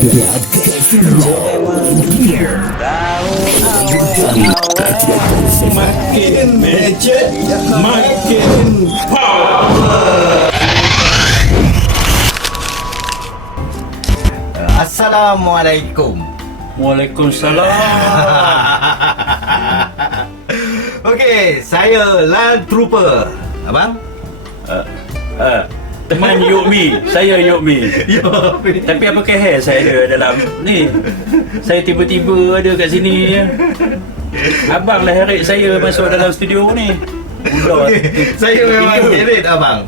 Makin macet, makin power. Assalamualaikum. Waalaikumsalam. Okey, saya Land Trooper. Abang? Teman Yukmi, saya Yukmi. Tapi apa kehel saya ada dalam ni? Saya tiba-tiba ada kat sini. Abang lah heret saya masuk dalam studio ni. Okay. Saya memang heret abang.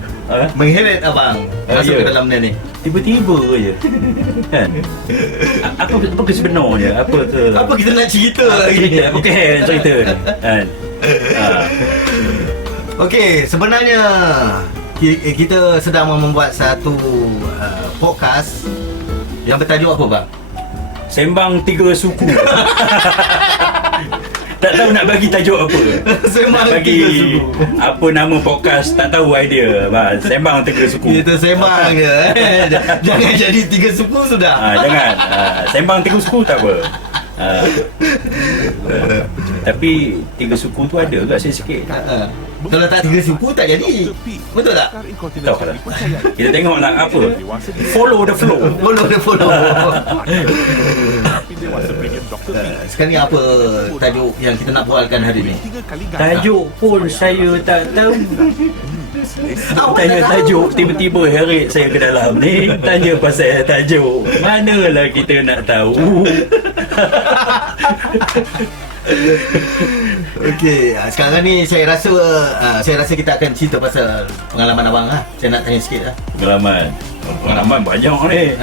Mengheret abang masuk ke ya. dalam ni. Tiba-tiba je. Kan? Apa ke sebenarnya? Apa kita nak cerita lagi? Apa kehel nak cerita ni? Kan? Okey, sebenarnya kita sedang membuat satu podcast yang bertajuk apa bang? Sembang Tiga Suku. Tak tahu nak bagi tajuk apa. Sembang Nak bagi Tiga Suku. apa nama podcast, tak tahu idea. Sembang Tiga Suku. Kita sembang je. Jangan jadi tiga suku sudah. Jangan. Sembang Tiga Suku tak apa. Tapi tiga suku tu ada kat sini sikit. Kalau tak tiga suku tak jadi. Betul tak? Tahu tak? Kita tengoklah apa. Follow the flow. Follow. Sekarang ni apa tajuk yang kita nak bualkan hari ni? Tajuk pun saya tak tahu. Awak Tanya tak tahu? tajuk, tiba-tiba heret saya ke dalam ni. Tanya pasal tajuk, manalah kita nak tahu. Okey, sekarang ni saya rasa kita akan cerita pasal pengalaman abang lah. Saya nak tanya sikit lah. Pengalaman banyak ni.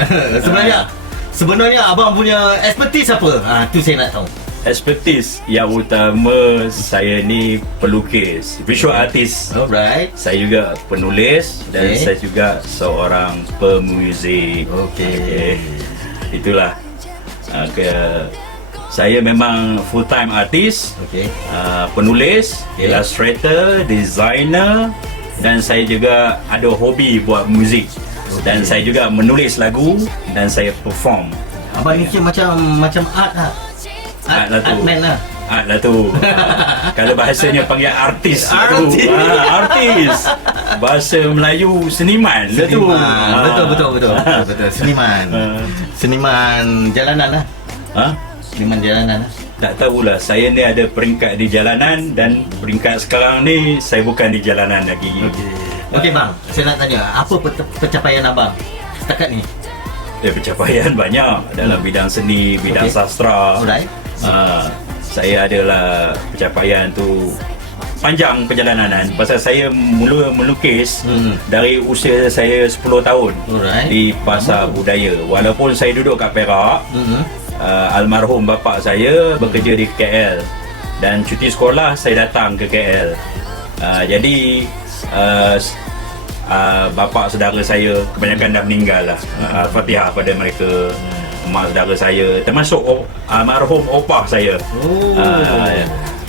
Sebenarnya abang punya expertise apa? Tu saya nak tahu. Expertise yang utama saya ni pelukis, visual artist. Alright. Saya juga penulis dan Okay. saya juga seorang pemuzik. Okey. Itulah. Saya memang full time artist, Okey. penulis, illustrator, designer, dan saya juga ada hobi buat muzik. Dan saya juga menulis lagu dan saya perform. Abang ni macam art lah. Art lah tu. Artman lah. Art lah tu. Kalau bahasanya panggil artis lah tu. Artis. Artis. Bahasa Melayu seniman lah tu. Betul. Seniman jalanan lah. Seniman jalanan lah. Tak tahulah, saya ni ada peringkat di jalanan dan peringkat sekarang ni saya bukan di jalanan lagi. Okey bang, saya nak tanya, apa pencapaian abang setakat ni? Pencapaian banyak dalam bidang seni, bidang sastra. Alright. Saya adalah pencapaian tu panjang perjalanan, pasal saya mula melukis dari usia saya 10 tahun. Alright. Di pasar budaya. Walaupun saya duduk kat Perak, almarhum bapa saya bekerja di KL dan cuti sekolah saya datang ke KL. Jadi bapa saudara saya kebanyakan dah meninggal lah. Fatihah pada mereka. Mak saudara saya, termasuk almarhum opah saya.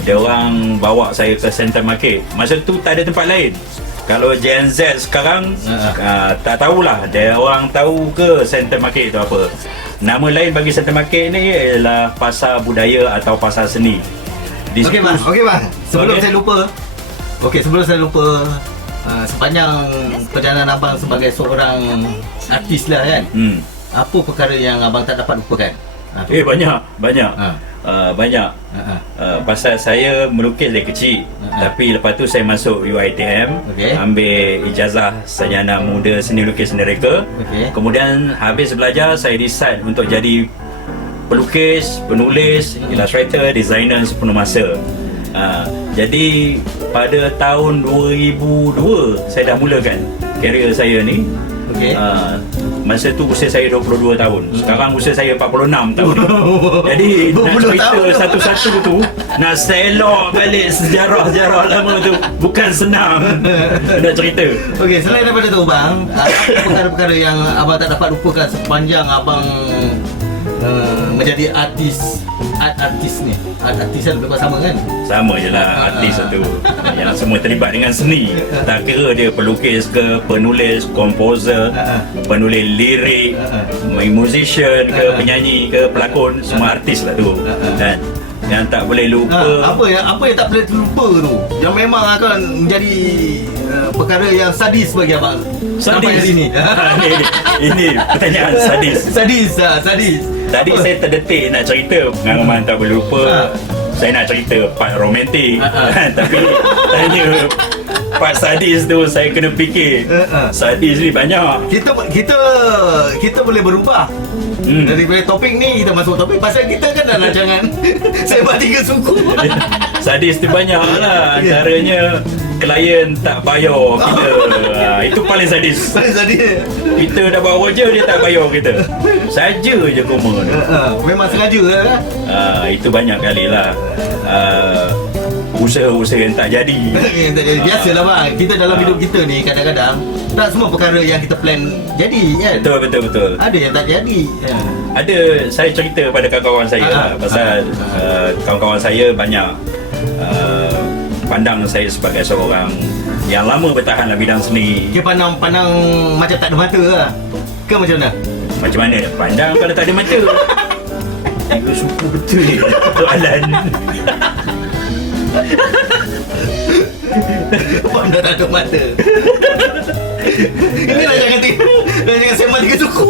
Dia orang bawa saya ke Center Market. Masa tu tak ada tempat lain. Kalau Gen Z sekarang tak tahulah, dia orang tahu ke Center Market tu apa. Nama lain bagi Center Market ni ialah pasar budaya atau pasar seni. Okey bang. Sebelum saya lupa, sepanjang perjalanan abang sebagai seorang artis lah kan. Apa perkara yang abang tak dapat lupakan? Banyak. Pasal saya melukis dari kecil. Tapi lepas tu saya masuk UiTM, ambil ijazah sarjana muda seni lukis seni reka. Kemudian habis belajar, saya decide untuk jadi pelukis, penulis, illustrator, designer sepenuh masa. Jadi pada tahun 2002 saya dah mulakan karier saya ni. Masa tu usia saya 22 tahun. Sekarang usia saya 46 tahun. Jadi nak cerita satu-satu tu, nak selok balik sejarah-sejarah lama tu bukan senang nak cerita. Okey, selain daripada tu bang, apa perkara-perkara yang abang tak dapat lupakan sepanjang abang menjadi artis ni? Artis kan lebih kurang sama kan? Sama je lah artis tu. Yang semua terlibat dengan seni. Tak kira dia pelukis ke, penulis, komposer, penulis lirik, musician ke, penyanyi ke, pelakon, semua artis lah tu. Kan? Yang tak boleh lupa. Apa yang tak boleh lupa tu? Yang memang akan menjadi perkara yang sadis bagi abang. Sampai hari ni. Ini pertanyaan sadis. Sadis. Tadi Apa? saya terdetik nak cerita pengalaman tak boleh lupa. Saya nak cerita part romantik. Tapi tanya part sadis tu saya kena fikir. Sadis ni banyak. Kita boleh berubah. Daripada topik ni kita masuk topik pasal kita kan dah rancangan Sepak Tiga Suku. Sadis tu banyak lah. Antaranya klien tak bayar kita. Itu paling sadis. Kita dah buat kerja dia tak bayar kita. Saja je koma tu. Memang sengaja lah. Itu banyak kali lah. Usaha-usaha yang tak jadi. Biasalah bang. Kita dalam hidup kita ni kadang-kadang tak semua perkara yang kita plan jadi kan. Betul. Ada yang tak jadi. Ada, saya cerita pada kawan-kawan saya lah, pasal kawan-kawan saya banyak pandang saya sebagai seorang yang lama bertahan dalam bidang seni. Dia pandang macam tak ada mata lah. Ke macam mana? Macam mana nak pandang kalau tak ada mata? Itu suku betul ni soalan. Pandang tak ada mata. Inilah jangan Sepak Tiga Suku.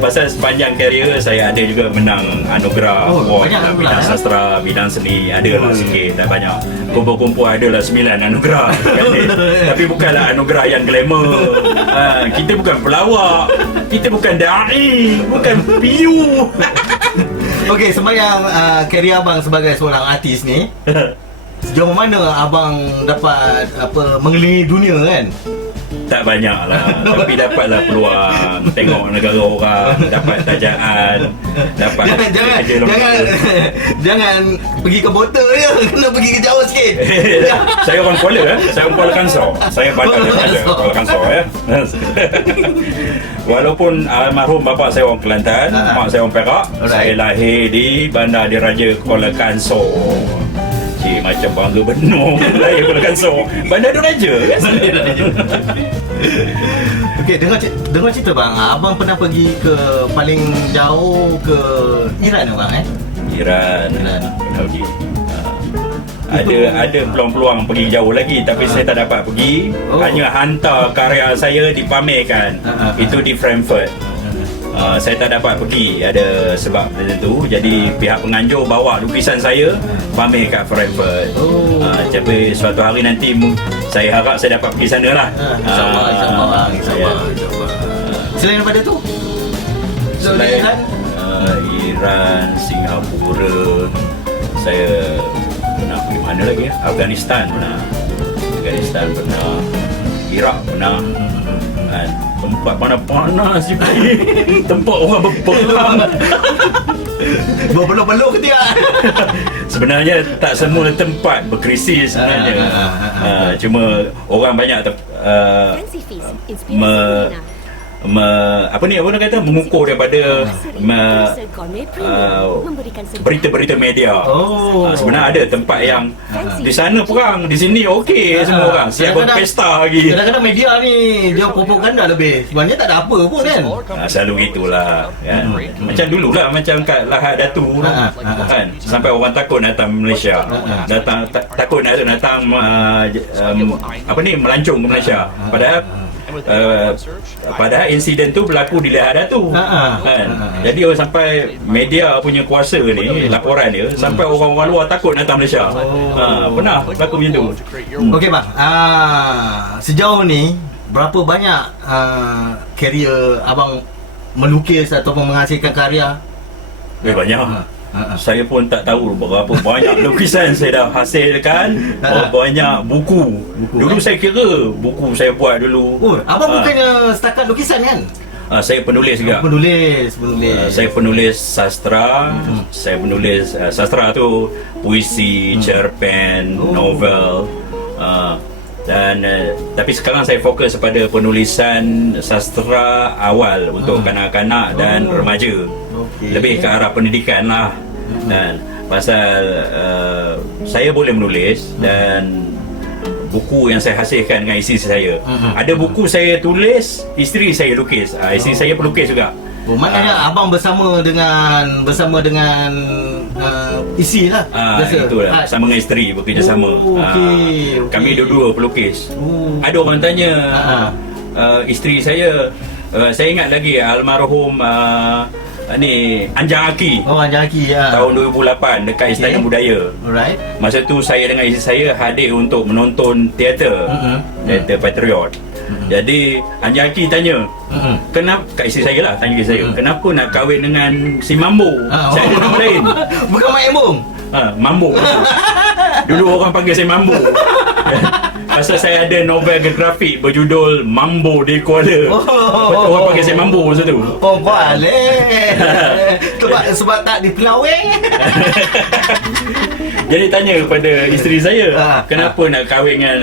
Pasal sepanjang karier saya ada juga menang anugerah award dalam bidang sastra, bidang seni, adalah sikit dan banyak. Kumpul-kumpul adalah 9 anugerah. Tapi bukanlah anugerah yang glamour. Kita bukan pelawak, kita bukan da'i, bukan piu. Okey, sembayang karier abang sebagai seorang artis ni, sejauh mana abang dapat mengelilingi dunia kan? Tak banyak lah. Tapi dapatlah peluang tengok negara orang, dapat tajaan, dapat jangan pergi ke botol je, kena pergi ke jauh sikit. Saya orang Kuala, saya orang Kuala Kangsar. Saya bandar Diraja Kuala Kangsar ya. Walaupun almarhum bapa saya orang Kelantan, mak saya orang Perak, saya lahir di Bandar Diraja Kuala Kangsar. Macam bangga benar lahir Kuala Kangsar, Bandar Diraja kan. Okey, dengar cerita bang, abang pernah pergi ke paling jauh ke Iran abang Iran. Pernah pergi. Ada peluang-peluang pergi jauh lagi, tapi saya tak dapat pergi. Hanya hantar karya saya dipamerkan. Itu di Frankfurt. Saya tak dapat pergi, ada sebab tertentu. Jadi pihak penganjur bawa lukisan saya pamer kat Frankfurt. Tapi suatu hari nanti saya harap saya dapat pergi sana lah. InsyaAllah. Selain daripada tu? Selain Iran, Singapura, saya pernah pergi mana lagi ya? Afghanistan pernah, Iraq pernah. Tempat mana panas je pergi. Tempat orang berperang. Berpeluh-peluh ke tidak? Sebenarnya tak semua tempat berkrisis sebenarnya. Cuma orang banyak mengukur daripada berita-berita media. Sebenarnya ada tempat yang di sana perang, di sini okey semua orang siap berpesta lagi. Kadang-kadang media ni dia propaganda lebih. Sebenarnya tak ada apa pun kan. Selalu gitulah kan. Macam dululah, macam kat Lahad Datu kan, sampai orang takut datang Malaysia. Takut nak datang melancong ke Malaysia. Padahal insiden tu berlaku di Lahad Datu kan. Jadi sampai media punya kuasa ni, laporan dia sampai orang-orang luar takut datang Malaysia. Pernah berlaku macam tu. Okey bang, sejauh ni berapa banyak karier abang melukis ataupun menghasilkan karya? Banyak. Saya pun tak tahu berapa banyak lukisan saya dah hasilkan, berapa banyak buku. Dulu saya kira buku saya buat dulu. Abang bukannya setakat lukisan kan? Saya penulis juga. Saya penulis sastra. Saya penulis sastra tu puisi, cerpen, novel. Dan tapi sekarang saya fokus pada penulisan sastra awal untuk kanak-kanak dan remaja. Lebih ke arah pendidikan lah. Dan pasal saya boleh menulis dan buku yang saya hasilkan dengan isteri saya. Ada buku saya tulis, isteri saya lukis. Isteri saya pelukis juga. Maknanya abang bersama dengan isteri lah. Itulah, sama dengan isteri bekerjasama. Kami dua-dua pelukis. Ada orang tanya isteri saya ingat lagi almarhum ni Anjang Aki. Anjang Aki ya. Tahun 2008 dekat Istana Budaya. Alright. Masa tu saya dengan isteri saya hadir untuk menonton teater. Teater Patriot. Jadi Anjang Aki tanya, kenapa, kat isteri saya lah, tanya isteri saya, kenapa nak kahwin dengan si Mambo? Saya ada nama lain. Bukan Mak Embong? Mambo. Dulu orang panggil saya Mambo. Pasal saya ada novel grafik berjudul Mambo di Kuala. Orang panggil saya Mambo masa tu. Boleh. Sebab tak di Pelaweng. Jadi tanya kepada isteri saya, kenapa nak kahwin dengan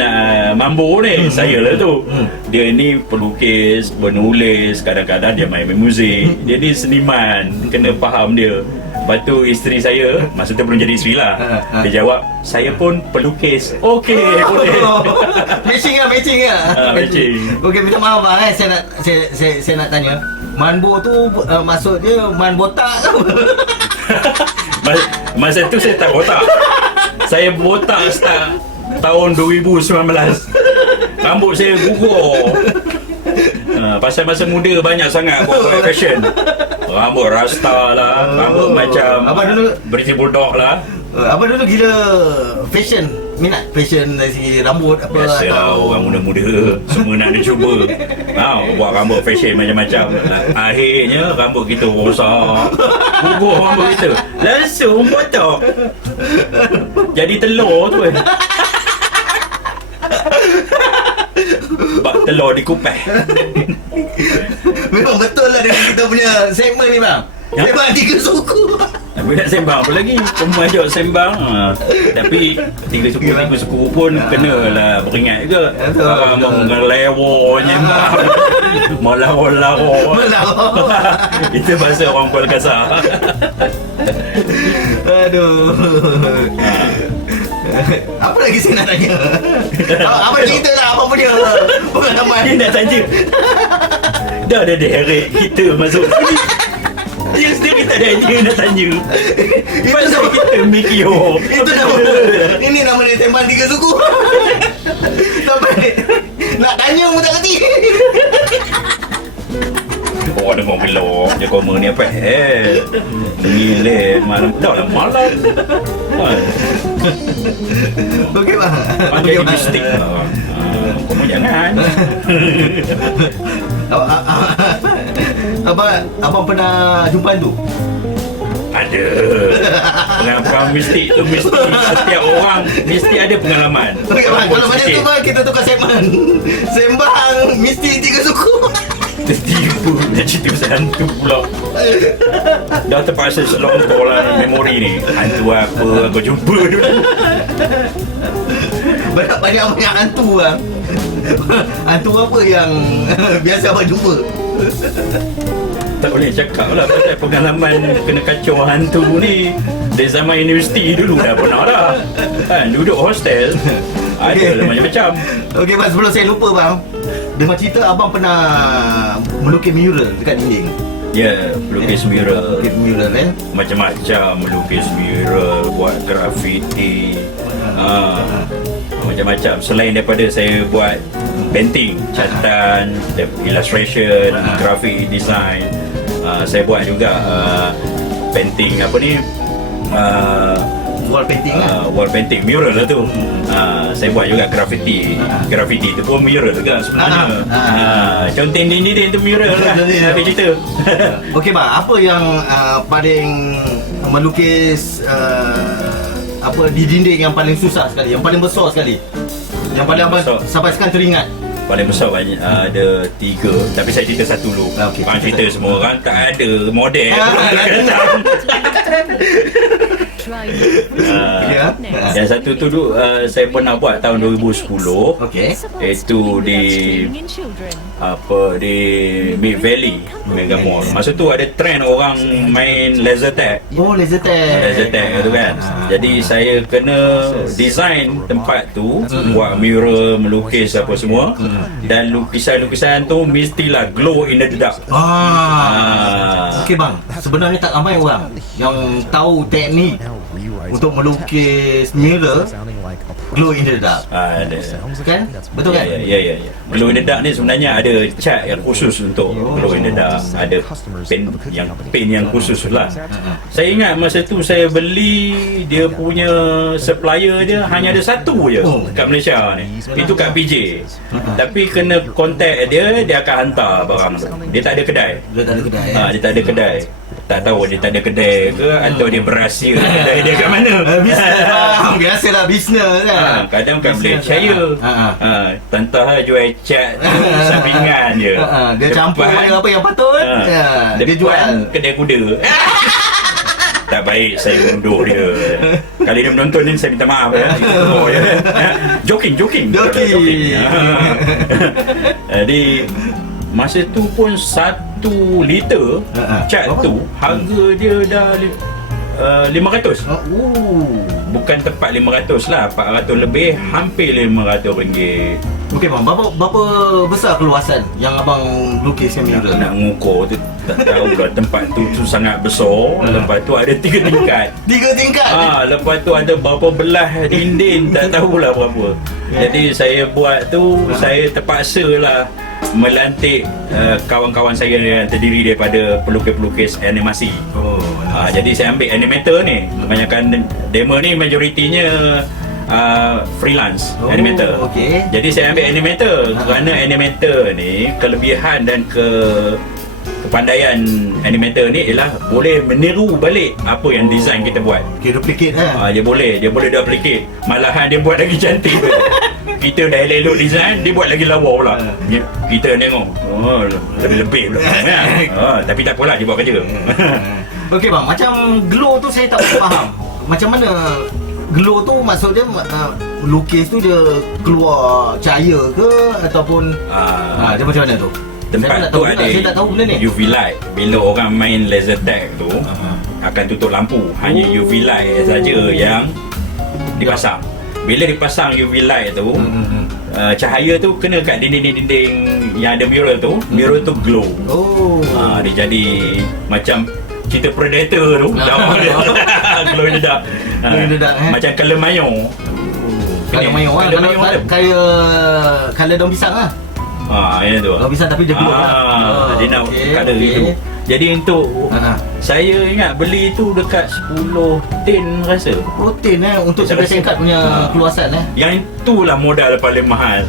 Mambo ni? Saya lah tu. Dia ni pelukis, penulis, kadang-kadang dia main muzik. Dia ni seniman, kena faham dia. Lepas tu isteri saya, masa tu belum jadi isteri lah, dia jawab, saya pun pelukis. Okey, boleh. Matching lah. Matching. Okey, minta maaf bang, saya nak tanya, Manbo tu maksud dia man botak ke? Masa tu saya tak botak. Saya botak start tahun 2019. Rambut saya gugur. Pasal masa muda banyak sangat buat fashion. Rambut rasta lah, rambut macam abang dulu British Bulldog lah. Abang dulu gila fashion, minat fashion dari segi rambut apa. Biasalah, orang muda-muda semua nak dia cuba. Buat rambut fashion macam-macam. Akhirnya rambut kita rosak, gugur rambut kita, langsung botak. Jadi telur tu. Bak telur dikupas. Memang betul lah dengan kita punya segmen ni bang. Sembang 3 suku. Tapi nak sembang apa lagi? Semua ajak sembang. Tapi 3 suku pun kenalah beringat juga. Mengelewo nyembang. Melaro-laro. Itu bahasa orang Kuala Kasar. Aduh. Apa lagi saya nak tanya? Abang cerita lah abang punya pengalaman. Dia nak tanya. Dah ada direct kita masuk sini. Dia sendiri tak ada idea nak tanya. Pasal kita mikir itu nama. Ini nama dia sembang 3 suku. Sampai nak tanya pun tak kerti. Orang dengar gelap je koma ni apa? Gila malam. Dah lah malam. Okey bang. Panggil okay, mistik. Koma jangan. Abang pernah jumpa tu? Ada. Pengalaman mistik tu mesti setiap orang mesti ada pengalaman. Okey bang, kalau macam tu bang kita tukar segmen. Sembang mistik 3 suku. Tertipu nak cerita pasal hantu pula. Dah terpaksa selongkor lah memori ni. Hantu apa aku jumpa dulu. Banyak hantu bang. Hantu apa yang biasa abang jumpa? Tak boleh cakap lah pasal pengalaman kena kacau hantu ni. Dari zaman universiti dulu dah pernah dah. Duduk hostel. Ada lah macam-macam. Okey bang, sebelum saya lupa bang, dengar cerita abang pernah melukis mural dekat dinding. Ya, melukis mural. Melukis mural macam-macam, melukis mural, buat grafiti. Macam-macam. Selain daripada saya buat painting, catatan, illustration, graphic design, saya buat juga painting apa ni, wall painting lah. Wall painting, mural lah tu. Saya buat juga graffiti. Graffiti tu pun mural juga sebenarnya. Conteng dinding tu mural lah. Habis cerita. Okey bang, apa yang paling melukis apa di dinding yang paling susah sekali, yang paling besar sekali, yang paling abang sampai sekarang teringat? Paling besar banyak, ada 3. Tapi saya cerita satu dulu. Orang cerita semua orang tak ada model. Yang satu tu saya pernah buat tahun 2010. Okey. Itu di di Mid Valley Mega Mall. Masa tu ada trend orang main laser tag. Laser tag tu kan. Jadi saya kena design tempat tu, buat mural, melukis apa semua. Dan lukisan-lukisan tu mestilah glow in the dark. Okey bang, sebenarnya tak ramai orang yang tahu teknik untuk melukis mural glow in the dark. Ada. Kan? Betul kan? Ya. Glow in the dark ni sebenarnya ada cat yang khusus untuk glow in the dark. Ada pen yang khusus lah. Saya ingat masa tu saya beli, dia punya supplier dia hanya ada satu je kat Malaysia ni. Itu kat PJ. Tapi kena contact dia akan hantar barang tu. Dia tak ada kedai. Dia tak ada kedai. Tak tahu dia tak ada kedai ke atau dia berahsia kedai dia kat mana. Biasalah bisnes kan. Kadang kan boleh percaya. Tentang jual cat tu sampingan je. Dia campur dengan apa yang patut. Dia jual kedai kuda. Tak baik saya undur dia. Kali dia menonton ni saya minta maaf ya. Joking. Jadi masa tu pun 1 liter cat tu harga dia dah 500. Bukan tepat 500 lah, 400 lebih, hampir 500 ringgit. Okey bang, berapa besar keluasan yang abang lukiskan mural? Nak mengukur tu tak tahu lah. Tempat tu sangat besar. Lepas tu ada 3 tingkat. 3 tingkat? Lepas tu ada berapa belah dinding, tak tahulah berapa. Jadi saya buat tu, saya terpaksa lah melantik kawan-kawan saya yang terdiri daripada pelukis-pelukis animasi. Jadi saya ambil animator ni. Kebanyakan demo ni majoritinya freelance animator. Jadi saya ambil animator kerana animator ni kelebihan dan kepandaian animator ni ialah boleh meniru balik apa yang design kita buat. Duplicate lah. Dia boleh duplicate. Malahan dia buat lagi cantik. Kita dah elok design, dia buat lagi lawa pula. Kita tengok lebih-lebih pula. Tapi tak apalah, dia buat kerja. Okey bang, macam glow tu saya tak faham. Macam mana glow tu, maksudnya lukis tu dia keluar cahaya ke ataupun dia macam mana tu? Tempat tu ada saya tak tahu benda ni. UV light. Bila orang main laser tag tu akan tutup lampu. Hanya UV light saja yang dipasang. Bila dipasang UV light tu, cahaya tu kena kat dinding-dinding yang ada mural tu, mural tu glow. Dia jadi macam cerita Predator tu. Glow in the dark. Macam color mayong. Color mayong kayak color daun pisang lah. Yang tu. Daun pisang tapi dia glow lah. Dia nak color itu. Jadi untuk saya ingat beli tu dekat 10 tin rasa. 10 tin untuk sampai tingkat punya keluasan Yang itulah modal paling mahal.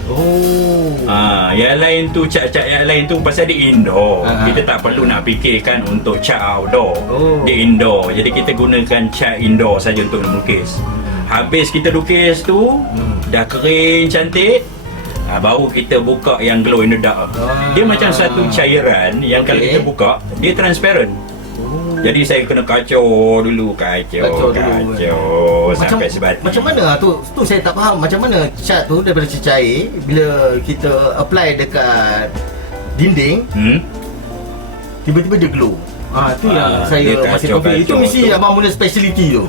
Yang lain tu cat-cat yang lain tu pasal dia indoor. Kita tak perlu nak fikirkan untuk cat outdoor. Dia indoor. Jadi kita gunakan cat indoor saja untuk melukis. Habis kita lukis tu dah kering cantik, baru kita buka yang glow in the dark. Dia macam satu cairan yang kalau kita buka, dia transparent. Jadi saya kena kacau dulu sampai sebati. Macam mana tu saya tak faham. Macam mana cat tu daripada cecair, bila kita apply dekat dinding, tiba-tiba dia glow. Tu yang saya masih confused. Itu mesti abang punya speciality tu.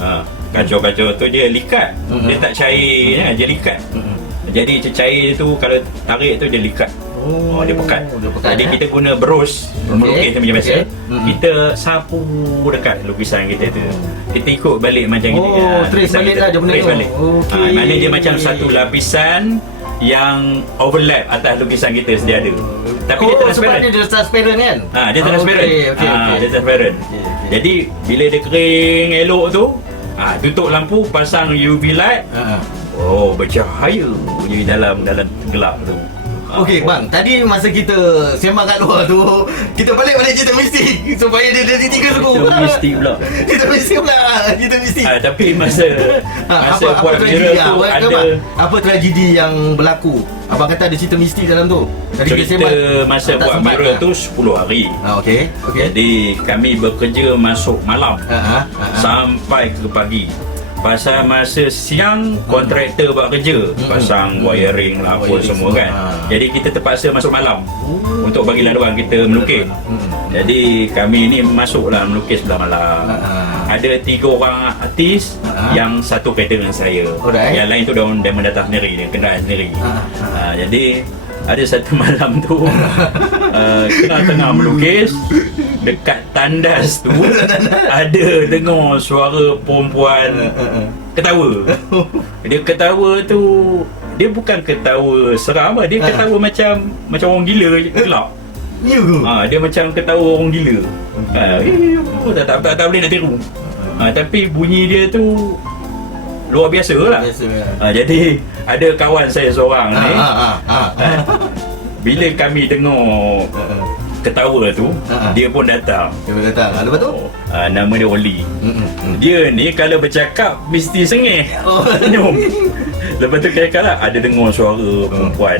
Kacau-kacau tu dia likat. Dia tak cair, dia likat. Jadi cecair tu kalau tarik tu dia likat. Dia pekat. Jadi kita guna berus melukis macam biasa. Kita sapu dekat lukisan kita tu. Kita ikut balik macam ni. Trace balik lah dia benda tu. Maknanya dia macam satu lapisan yang overlap atas lukisan kita sedia ada. Tapi dia transparent. Sebab dia transparent kan? Dia transparent. Dia transparent. Jadi bila dia kering elok tu, tutup lampu, pasang UV light. Bercahaya je dalam gelap tu. Okey bang, tadi masa kita sembang kat luar tu, kita balik cerita mistik supaya dia jadi 3 suku. Cerita mistik pula. Tapi masa buat mural tu ada apa tragedi yang berlaku? Abang kata ada cerita mistik dalam tu. Cerita masa buat mural tu 10 hari. Okey. Jadi kami bekerja masuk malam sampai ke pagi. Pasal masa siang kontraktor buat kerja, pasang wiring lah apa semua kan. Jadi kita terpaksa masuk malam untuk bagi laluan kita melukis. Jadi kami ni masuklah melukis belah malam. Ada 3 orang artis yang satu kereta dengan saya. Yang lain tu dia mendatang sendiri, dia kenderaan sendiri. Jadi ada satu malam tu tengah melukis, dekat tandas tu ada dengar suara perempuan ketawa. Dia ketawa tu, dia bukan ketawa seram, dia ketawa macam orang gila gelap. Ya ke? Dia macam ketawa orang gila. Tak boleh nak tiru. Tapi bunyi dia tu luar biasa lah. Jadi ada kawan saya seorang ni, bila kami dengar ketawa tu, dia pun datang. Lepas tu? Nama dia Oli. Dia ni kalau bercakap mesti sengih. Senyum. Lepas tu kadang-kadang ada dengar suara perempuan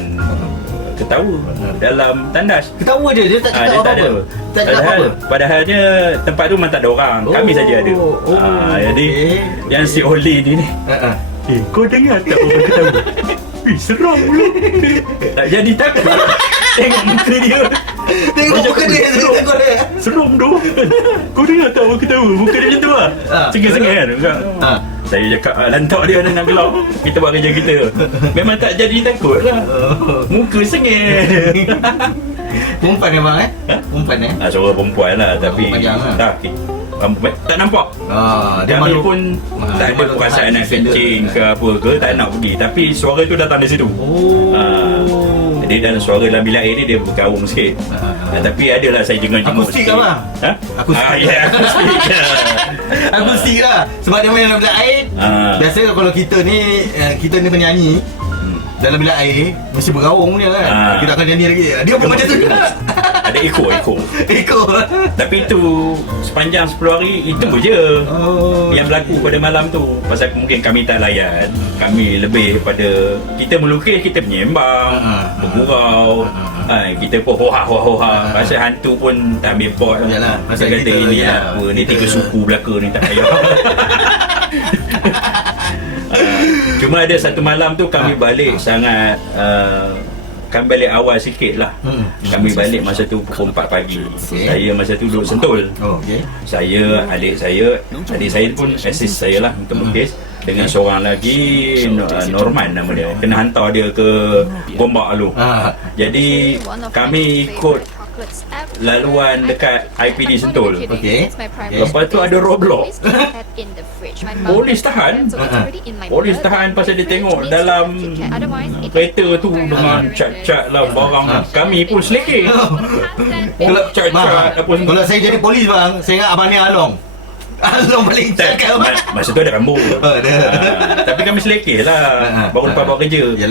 ketawa dalam tandas. Ketawa je, dia tak cakap apa-apa. Tak cakap apa-apa. Padahalnya tempat tu memang tak ada orang. Kami saja ada. Jadi yang si Oli ni kau dengar tak orang ketawa? Seram pula. Tak jadi takut. Tengok muka dia. Tengok muka dia. Seram tu. Kau dengar tak orang ketawa? Muka dia macam tu lah. Sengih-sengih kan. Saya cakap lantak dia dengan gelap. Kita buat kerja kita. Memang tak jadi takut lah. Muka sengih. Perempuan memang Perempuan Suara perempuan lah. Tapi tak nampak. Kami pun tak ada perasaan nak kencing ke apa ke, tak nak pergi. Tapi suara tu datang dari situ. Jadi dalam suara dalam bilik air ni dia bergaung sikit. Tapi adalah saya jenguk-jenguk Akustik sikit. lah. Akustik lah. Sebab dia main dalam bilik air. Biasa kalau kita ni penyanyi dalam bilik air mesti bergaung punya kan. Kita akan nyanyi lagi. Dia pun macam tu juga. Ada ekor. Tapi tu sepanjang 10 hari itu je yang berlaku pada malam tu. Pasal mungkin kami tak layan. Kami lebih pada kita melukis, kita menyembang, bergurau. Kita pun hoha. Pasal hantu pun tak ambil pot. Pasal kata ini apa ni 3 suku belaka ni tak payah. Cuma ada satu malam tu kami balik sangat kami balik awal sikit lah. Kami balik masa tu pukul 4 pagi. Saya masa tu duduk Sentul. Saya, adik saya pun assist saya lah untuk melukis. Dengan seorang lagi Norman nama dia. Kena hantar dia ke Gombak dulu. Jadi kami ikut laluan dekat IPD Sentul. Lepas tu ada roadblock. Polis tahan pasal dia tengok dalam kereta tu dengan cat-cat lah barang. Kami pun selekeh. Cat-cat apa semua. Kalau saya jadi polis bang, saya ingat abang ni Along paling cakap. Masa tu ada rambut. Tapi kami selekeh lah. Baru lepas bawa kerja.